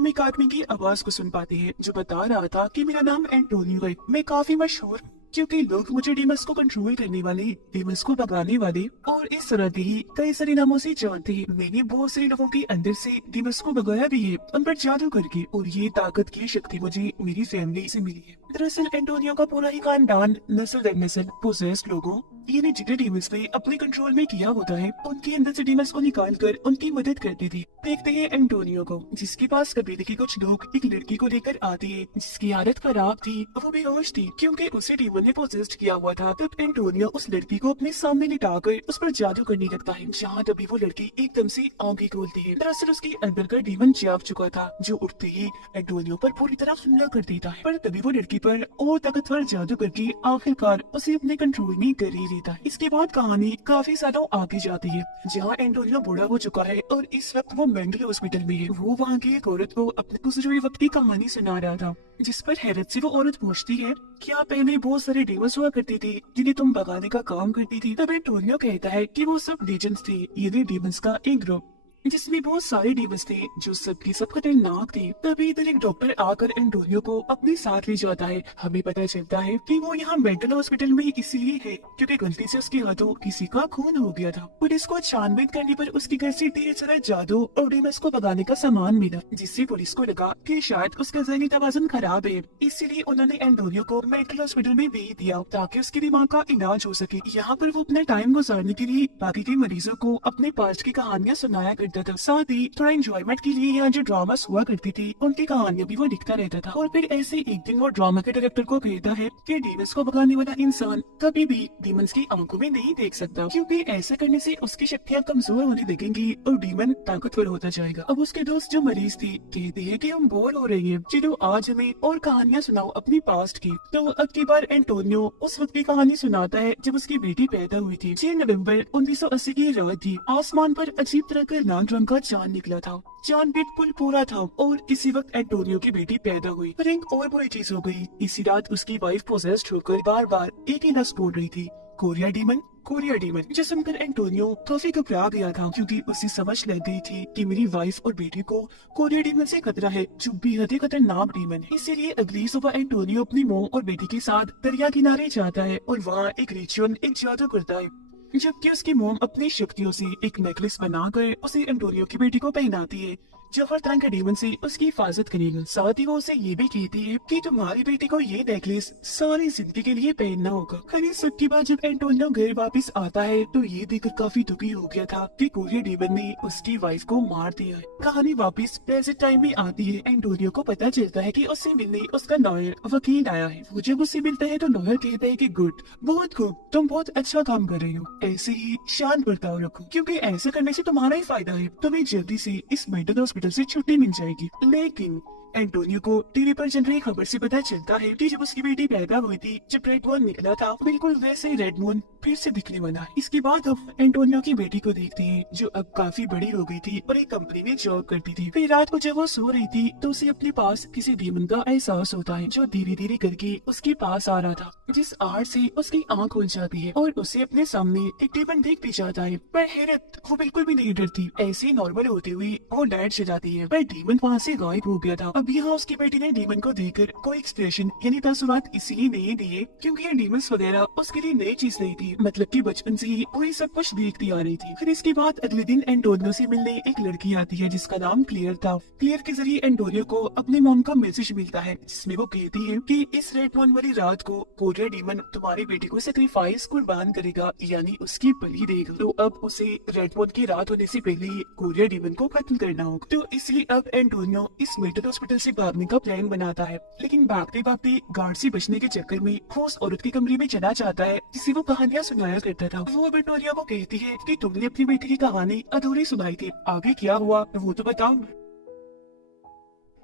हम एक आदमी की आवाज को सुन पाते हैं जो बता रहा था कि मेरा नाम एंटोनियो है, मैं काफी मशहूर हूँ क्योंकि लोग मुझे डीमंस को कंट्रोल करने वाले, डीमंस को भगाने वाले और इस तरह के ही कई सारे नामों से जानते हैं। मैंने बहुत सारे लोगों के अंदर से डीमंस को भगाया भी है, उन पर जादू करके, और ये ताकत की शक्ति मुझे मेरी फैमिली से मिली है। दरअसल एंटोनियो का पूरा ही खानदान नस्ल दर नस्ल पोसेस्ड लोगों यानी जिन्हें डीमंस ने अपने कंट्रोल में किया होता है, उनके अंदर से डीमंस को निकाल कर उनकी मदद करते थे। देखते हैं एंटोनियो को, जिसके पास कबीले के कुछ लोग एक लड़की को लेकर आते हैं जिसकी हालत खराब थी, वो बेहोश थी क्योंकि उसे डीमन ने पोसेस्ड किया हुआ था। तब एंटोनियो उस लड़की को अपने सामने लिटाकर उस पर जादू करने लगता है, जहाँ तभी वो लड़की एकदम से आंखें खोलती है। दरअसल उसके अंदर का डीमन जाग चुका था, जो उठते ही एंटोनियो पर पूरी तरह हमला कर देता है। पर तभी वो लड़की पर और ताकतवर जादू करके आखिरकार उसे अपने कंट्रोल में कर ही लेता है। इसके बाद कहानी काफी सालों आगे जाती है, जहाँ एंटोनियो बूढ़ा हो चुका है और इस वक्त वो मेंटल हॉस्पिटल में है। वो वहाँ की एक औरत को अपने गुजरे वक्त की कहानी सुना रहा था, जिस पर हैरत से वो औरत पूछती है, क्या पहले बहुत सारे डीमंस हुआ करते थे जिन्हें तुम भगाने का काम करती थी? तब एंटोनियो कहता है कि वो सब लीजेंड्स थे, ये डीमंस का एक ग्रुप जिसमें बहुत सारे डीमंस थे जो सबके सब खतरनाक थे। तभी इधर एक डॉक्टर आकर एंटोनियो को अपने साथ ले जाता है। हमें पता चलता है कि वो यहाँ मेंटल हॉस्पिटल में इसलिए है क्योंकि गलती से उसके हाथों किसी का खून हो गया था। पुलिस को छानबीन करने पर उसके घर से ढेर सारा जादू और डीमंस को भगाने का सामान मिला, जिससे पुलिस को लगा कि शायद उसका ज़हनी तवाज़ुन खराब है। इसीलिए उन्होंने एंटोनियो को मेंटल हॉस्पिटल में भेज दिया ताकि उसके दिमाग का इलाज हो सके। यहाँ पर वो अपना टाइम गुजारने के लिए बाकी के मरीजों को अपने पास्ट की कहानियाँ सुनाया करता था। साथ ही थोड़ा एंजॉयमेंट के लिए यहाँ जो ड्रामास हुआ करती थी उनकी कहानियां भी वो लिखता रहता था। और फिर ऐसे एक दिन वो ड्रामा के डायरेक्टर को कहता है कि डीमंस को भगाने वाला इंसान कभी भी डीमंस की आंखों में नहीं देख सकता, क्योंकि ऐसा करने से उसकी शक्तियाँ कमजोर होने लगेंगी और डीमन ताकतवर होता जाएगा। अब उसके दोस्त जो मरीज थी कहते हैं कि हम बोर हो रहे हैं, चलो आज हमें और कहानियां सुनाओ अपनी पास्ट की। तो अब की बार एंटोनियो उस वक्त की कहानी सुनाता है जब उसकी बेटी पैदा हुई थी। 6 नवंबर 1980 की रात थी। आसमान पर अजीब तरह का लाल रंग का चांद निकला था। चांद बिल्कुल पूरा था और इसी वक्त एंटोनियो की बेटी पैदा हुई। पर एक और बुरी चीज हो गई। इसी रात उसकी वाइफ पोसेस्ड होकर बार बार एक ही लफ्ज बोल रही थी, कोरिया डीमन, कोरिया डीमन। जो सुनकर एंटोनियो काफी घबरा गया था, क्योंकि उसे समझ लग गई थी कि मेरी वाइफ और बेटी को कोरिया डीमन से खतरा है, जो बेहद ही खतरनाक डीमन है। इसीलिए अगली सुबह एंटोनियो अपनी माँ और बेटी के साथ दरिया किनारे जाता है और वहाँ एक रिचुअल, एक जादू करता है, जबकि उसकी मोम अपनी शक्तियों से एक नेकलेस बनाकर उसे एंटोनियो की बेटी को पहनाती है, जो हर तरह के डीमन से उसकी हिफाजत करेगा। साथ ही वो उसे ये भी कहती है कि तुम्हारी बेटी को ये नेकलेस सारी जिंदगी के लिए पहनना होगा। खैर सबके बाद जब एंटोनियो घर वापस आता है तो ये देखकर काफी दुखी हो गया था कि कोरिया डीमन ने उसकी वाइफ को मार दिया है। कहानी वापस प्रेजेंट टाइम में आती है। एंटोनियो को पता चलता है कि उससे मिलने उसका लॉयर वकील आया है। वो जब उससे मिलता है तो लॉयर कहता है कि गुड, बहुत खूब, तुम बहुत अच्छा काम कर रही हो, ऐसे ही शांत बर्ताव रखो, क्योंकि ऐसा करने से तुम्हारा ही फायदा है। तुम्हें जल्दी से इस मेंटल हॉस्पिटल से छुट्टी मिल जाएगी। लेकिन एंटोनियो को टीवी पर चल रही खबर से पता चलता है कि जब उसकी बेटी पैदा हुई थी, जब रेड मून निकला था, बिल्कुल वैसे ही रेड मून फिर से दिखने वाला है। इसके बाद हम एंटोनियो की बेटी को देखते हैं, जो अब काफी बड़ी हो गई थी और एक कंपनी में जॉब करती थी। फिर रात को जब वो सो रही थी तो उसे अपने पास किसी डीमन का एहसास होता है, जो धीरे धीरे करके उसके पास आ रहा था, जिस आहट से उसकी आंख खुल जाती है और उसे अपने सामने एक डीमन देख भी जाता है। पर हैरत, वो बिल्कुल भी नहीं डरती। ऐसे ही नॉर्मल होते हुए वो लाइट से जाती है, पर डीमन वहाँ से गायब हो गया था। अब यहाँ उसकी बेटी ने डीमन को देखकर कोई एक्सप्रेशन यानी तासुरात इसलिए नहीं दिए क्योंकि ये डीमंस वगैरह उसके लिए नई चीज नहीं थी, मतलब कि बचपन से ही वो ये सब कुछ देखती आ रही थी। फिर इसके बाद अगले दिन एंटोनियो से मिलने एक लड़की आती है जिसका नाम क्लियर था। क्लियर के जरिए एंटोनियो को अपने मॉम का मैसेज मिलता है, जिसमें वो कहती है कि इस रेड मून वाली रात को कोरिया डीमन तुम्हारी बेटी को सेक्रीफाइस कुर्बान करेगा, यानी उसकी बलि देगा। तो अब उसे रेड मून की रात होने से पहले ही कोरिया डीमन को खत्म करना होगा। तो इसलिए अब एंटोनियो इस मेंटल हॉस्पिटल से भागने का प्लान बनाता है, लेकिन भागते भागते गार्ड से बचने के चक्कर में वो उस औरत के कमरे में चला जाता है जिसे वो कहानियां सुनाया करता था। वो एंटोनियो को कहती है कि तुमने अपनी बेटी की कहानी अधूरी सुनाई थी, आगे क्या हुआ वो तो बताओ।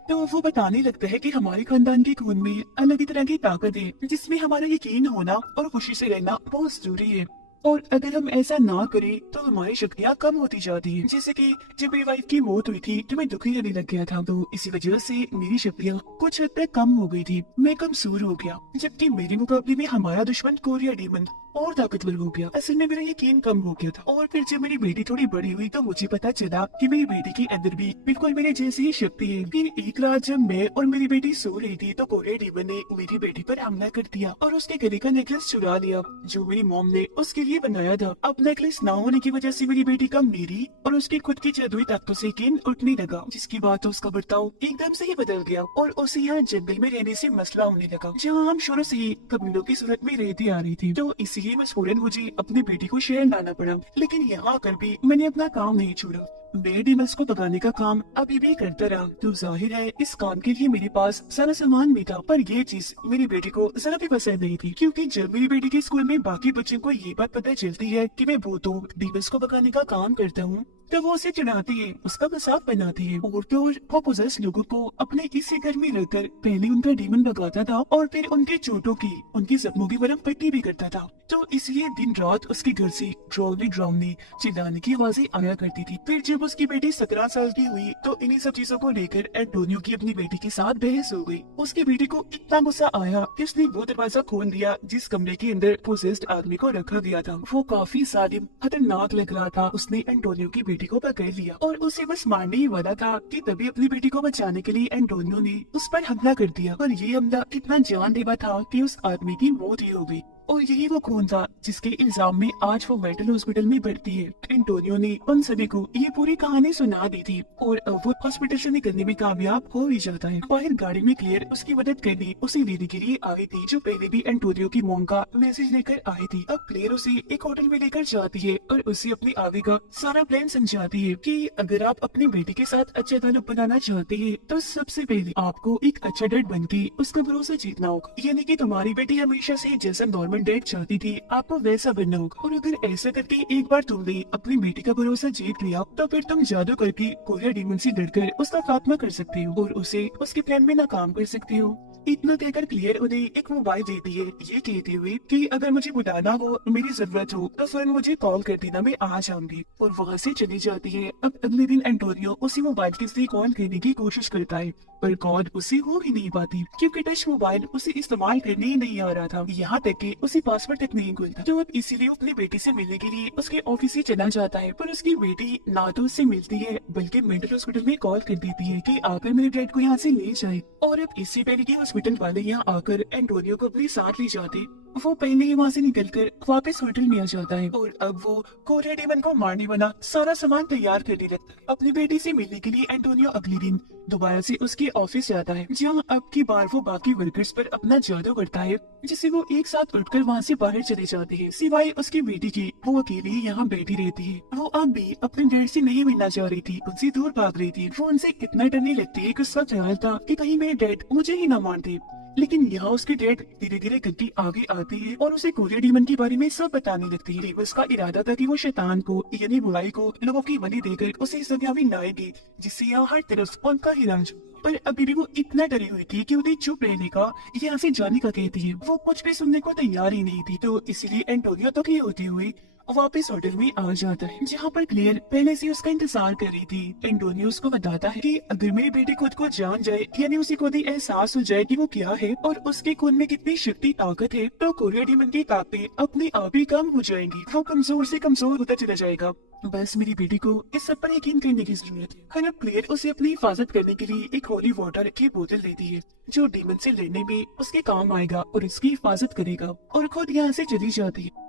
तो वो बताने लगता है कि हमारे खानदान के खून में अलग ही तरह की ताकत है, जिसमें हमारा यकीन होना और खुशी से रहना बहुत जरूरी है, और अगर हम ऐसा ना करें तो हमारी शक्तियाँ कम होती जाती हैं। जैसे कि जब मेरी वाइफ की मौत हुई थी तो मैं दुखी रहने लग गया था, तो इसी वजह से मेरी शक्तियाँ कुछ हद तक कम हो गई थी, मैं कमजोर हो गया। जबकि मेरे मुकाबले में हमारा दुश्मन कोरिया डीमन और ताकतवर हो गया। असल में मेरा यकीन कम हो गया था। और फिर जब मेरी बेटी थोड़ी बड़ी हुई तो मुझे पता चला कि मेरी बेटी के अंदर भी बिल्कुल मेरे जैसी ही शक्ति है। फिर एक रात जब मैं और मेरी बेटी सो रही थी तो कोरिया डीमन ने मेरी बेटी पर हमला कर दिया और उसके गले का नेकलेस चुरा लिया जो मेरी मॉम ने उसके लिए बनाया था। अब नेकलेस ना होने की वजह से मेरी बेटी का मेरी और उसकी खुद की जादुई ताकतों से यकीन उठने लगा, जिसकी बात तो उसका बर्ताव एकदम से ही बदल गया और उसे यहाँ जंगल में रहने से मसला होने लगा, जहाँ हम शुरू से ही कबीलों की सूरत में रहती आ रही थी। तो इसीलिए मजबूरन मुझे अपनी बेटी को शहर लाना पड़ा। लेकिन यहाँ आकर भी मैंने अपना काम नहीं छोड़ा। मैं डीमंस को भगाने का काम अभी भी करता रहा। तो जाहिर है इस काम के लिए मेरे पास सारा सामान भी था, पर ये चीज मेरी बेटी को जरा भी पसंद नहीं थी, क्योंकि जब मेरी बेटी के स्कूल में बाकी बच्चों को ये बात पता चलती है कि मैं भूतों डीमंस को भगाने का काम करता हूँ, तो वो उसे चिढ़ाती है, उसका मजाक बनाती है। और तो वो पोजेस लोगों को अपने इसी घर में रहकर पहले उनका डीमन भगाता था और फिर उनके चोटों की, उनकी जख्मों की मरहम पट्टी भी करता था। तो इसलिए दिन रात उसके घर से ड्रोवनी ड्रोवनी चिल्लाने की आवाजें आया करती थी। फिर जब उसकी बेटी 17 साल की हुई तो इन्हीं सब चीजों को लेकर एंटोनियो की अपनी बेटी के साथ बहस हो गई। उसकी बेटी को इतना गुस्सा आया कि उसने वो दरवाजा खोल दिया जिस कमरे के अंदर पोजेस्ड आदमी को रखा गया था। वो काफी जालिम खतरनाक लग रहा था। उसने एंटोनियो की बेटी को पकड़ लिया और उसे बस मारने ही वाला था कि तभी अपनी बेटी को बचाने के लिए एंटोनियो ने उस पर हमला कर दिया। और ये हमला इतना जानलेवा था कि उस आदमी की मौत ही हो गई। और यही वो खून था जिसके इल्जाम में आज वो मेंटल हॉस्पिटल में भर्ती है। एंटोनियो ने उन सभी को ये पूरी कहानी सुना दी थी और अब वो हॉस्पिटल से निकलने में कामयाब हो ही जाता है। बाहर गाड़ी में क्लियर उसकी मदद करने उसे लेने के लिए आई थी, जो पहले भी एंटोनियो की मॉम का मैसेज लेकर आई थी। अब क्लियर उसे एक होटल में लेकर जाती है और उसे अपने आगे का सारा प्लान समझाती है कि अगर आप अपनी बेटी के साथ अच्छा ताल्लुक बनाना चाहते हैं तो सबसे पहले आपको एक अच्छा डैड बन के उसका भरोसा जीतना होगा। यानी कि तुम्हारी बेटी हमेशा से जैसा नॉर्मल डेट चाहती थी आपको वैसा बनना होगा। और अगर ऐसा करके एक बार तुमने अपनी बेटी का भरोसा जीत लिया तो फिर तुम जादू करके कोरिया डीमन से डरकर उसका खात्मा कर सकते हो और उसे उसके प्लान में नाकाम कर सकते हो। इतना कहकर क्लियर उन्हें एक मोबाइल देती है, ये कहते हुए कि अगर मुझे बुलाना हो, मेरी जरूरत हो तो फिर मुझे कॉल कर देना, मैं आ जाऊंगी। और वहाँ से चली जाती है। अब अगले दिन एंटोनियो उसी मोबाइल के से कॉल करने की कोशिश करता है, पर कॉल उसे हो ही नहीं पाती क्योंकि टच मोबाइल उसे इस्तेमाल करने ही नहीं आ रहा था। यहाँ तक कि उसे पासवर्ड तक नहीं खुलता। तो अब इसीलिए अपनी बेटी से मिलने के लिए उसके ऑफिस से चला जाता है, पर उसकी बेटी ना तो उससे मिलती है बल्कि मेंटल हॉस्पिटल में कॉल कर देती है कि आकर मेरे डैड को यहाँ से ले जाए। और अब इससे पहले कि हॉस्पिटल वाले यहाँ आकर एंटोनियो को अपने साथ ले जाते, वो पहले ही वहाँ से निकलकर वापस होटल में आ जाता है और अब वो कोरिया डीमन को मारने वाला सारा सामान तैयार करने लगता है। अपनी बेटी से मिलने के लिए एंटोनियो अगले दिन दोबारा से उसके ऑफिस जाता है, जहाँ अब की बार वो बाकी वर्कर्स पर अपना जादू करता है, जिससे वो एक साथ उठकर वहाँ से बाहर चले जाते हैं। सिवाय उसकी बेटी की, वो अकेली यहाँ बैठी रहती है। वो अब भी अपने डैड से नहीं मिलना चाह रही थी, उनसे दूर भाग रही थी। वो उनसे इतना डरने लगती है कि उसका ख्याल था कि कहीं मेरे डैड मुझे ही न मार दे। लेकिन यहाँ उसके डैड धीरे धीरे करके आगे आती है और उसे कोरिया डीमन के बारे में सब बताने लगती है। उसका इरादा था कि वो शैतान को यानी बुराई को लोगों की बलि देकर उसे इस दुनिया में लाएगी, जिससे यहाँ हर तरफ उनका ही राज। पर अभी भी वो इतना डरी हुई थी कि उन्हें चुप रहने का, यहाँ से जाने का कहती है। वो कुछ भी सुनने को तैयार ही नहीं थी। तो इसीलिए एंटोनियो तो ये होती हुई वापस होटल में आ जाता है, जहाँ पर क्लियर पहले से उसका इंतजार कर रही थी। एंटोनियो उसको बताता है कि अगर मेरी बेटी खुद को जान जाए, यानी उसे खुद ही एहसास हो जाए कि वो क्या है और उसके खून में कितनी शक्ति ताकत है, तो कोरिया डीमन की ताकतें अपने आप ही कम हो जाएंगी। वो कमजोर से कमजोर होता चला जाएगा। बस मेरी बेटी को इस सब पर यकीन करने की जरूरत है। हर क्लियर उसे अपनी हिफाजत करने के लिए एक होली वाटर की बोतल देती है, जो डीमन से लड़ने में उसके काम आएगा और इसकी हिफाजत करेगा, और खुद यहाँ से चली जाती है।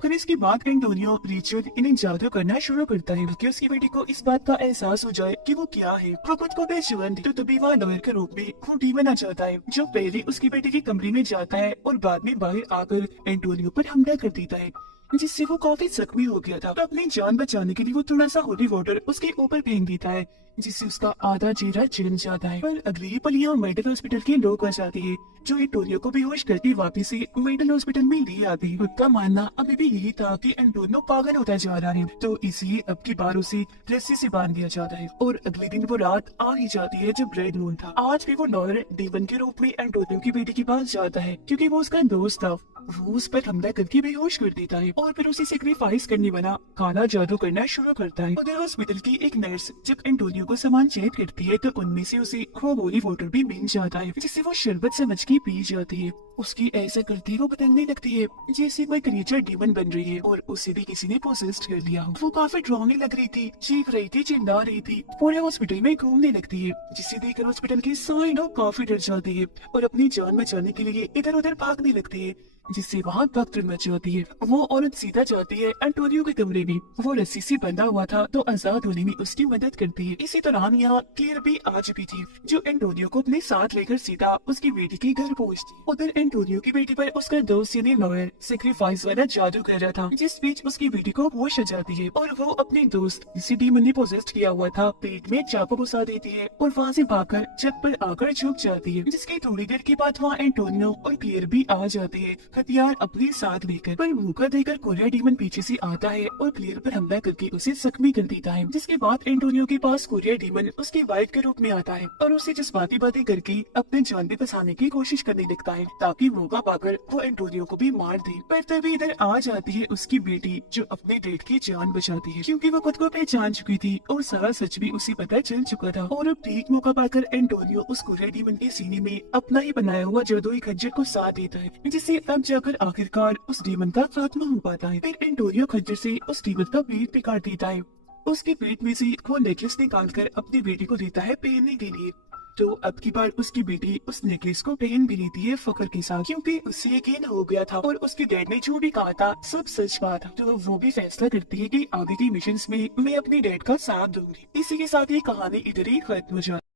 फिर इसके बाद एंटोनियो रिचुअल इन्हें जादू करना शुरू करता है कि उसकी बेटी को इस बात का एहसास हो जाए कि वो क्या है। वो खुद को पहचान दे, तो तभी वह लॉयर के रूप में वो डीमन आ जाता है, जो पहले उसकी बेटी के कमरे में जाता है और बाद में बाहर आकर एंटोनियो पर हमला कर देता है, जिससे वो काफी जख्मी हो गया था। तो अपनी जान बचाने के लिए वो थोड़ा सा होली वाटर उसके ऊपर फेंक देता है, जिससे उसका आधा चेहरा छिल जाता है। पर अगले ही पल यहाँ मेंटल हॉस्पिटल के लोग आ जाते हैं, जो एंटोनियो को बेहोश करके वापस से मेंटल हॉस्पिटल में ले आते हैं। उनका मानना अभी भी यही था कि एंटोनियो पागल होता जा रहा है, तो इसलिए अब की बार उसे रस्सी से बांध दिया जाता है। और अगले दिन वो रात आ ही जाती है जब रेड मून था। आज भी वो लॉयर डीमन के रूप में एंटोनियो की बेटी के पास जाता है, क्योंकि वो उसका दोस्त था। वो उस पर हमला करके बेहोश कर देता है और फिर उसे सेक्रीफाइस करने वाला काला जादू करना शुरू करता है। उधर हॉस्पिटल की एक नर्स जब एंटोनियो एंटोनियो को सामान चेक करती है तो उनमें से उसे होली वाटर भी मिल जाता है, जिसे वो शरबत समझ के पी जाती है। उसकी ऐसा करती वो पतंगने लगती है जैसे कोई क्रिएचर डीमन बन रही है और उसे भी किसी ने पोसेस्ड कर लिया हो। वो काफी डरावनी लग रही थी, चीख रही थी, चिल्ला रही थी, पूरे हॉस्पिटल में घूमने लगती है, जिसे देखकर हॉस्पिटल के सारे लोग काफी डर जाते हैं और अपनी जान बचाने के लिए इधर उधर भागने लगते हैं, जिससे वहाँ भगदड़ मच जाती है। वो औरत सीधा जाती है एंटोनियो के कमरे में। वो रस्सी से बंधा हुआ था तो आजाद होने में उसकी मदद करती है। इसी दौरान यहाँ क्लियर भी आ चुकी थी, जो एंटोनियो को अपने साथ लेकर सीधा उसकी बेटी के घर पहुँचती। उधर एंटोनियो की बेटी पर उसका दोस्त यानी लॉयर सेक्रीफाइस वाला जादू कर रहा था, जिस बीच उसकी बेटी को होश आ जाती है और वो अपने दोस्त जिसे डीमन ने पोजेस्ट किया हुआ था पेट में चाकू घुसा देती है और वहाँ से भागकर छत पर आकर झुक जाती है, जिसकी थोड़ी देर के बाद वहाँ एंटोनियो और क्लियर भी आ जाते हैं हथियार अपने साथ लेकर। पर मौका देकर कोरिया डीमन पीछे से आता है और क्लियर पर हमला करके उसे जख्मी कर देता है, जिसके बाद एंटोनियो के पास कोरिया डीमन उसकी वाइफ के रूप में आता है और उसे जज्बाती बातें करके अपने जान पे फंसाने की कोशिश करने लगता है ताकि मौका पाकर वो एंटोनियो को भी मार दे। पर तभी इधर आ जाती है उसकी बेटी, जो अपने डेट की जान बचाती है, क्योंकि वो खुद को पहचान चुकी थी और सारा सच भी उसे पता चल चुका था। और अब ठीक मौका पाकर एंटोनियो उस कोरिया डीमन के सीने में अपना ही बनाया हुआ जादुई खंजर को साथ देता है, जिससे अब जाकर आखिरकार उस डीमन का खात्मा हो पाता है। फिर एंटोनियो खंजर से उस डीमन का पेट भी काट देता है। उसके पेट में से वो नेकलेस निकालकर अपनी बेटी को देता है पहनने के लिए। तो अब की बार उसकी बेटी उस नेकलेस को पहन भी लेती है फखर के साथ, क्योंकि उससे यकीन हो गया था और उसके डैड ने जो भी कहा था सब सच बात। तो वो भी फैसला करती है कि आगे की मिशंस में मैं अपनी डैड का साथ दूंगी। इसी के साथ ये कहानी इधर ही खत्म हो जाती है।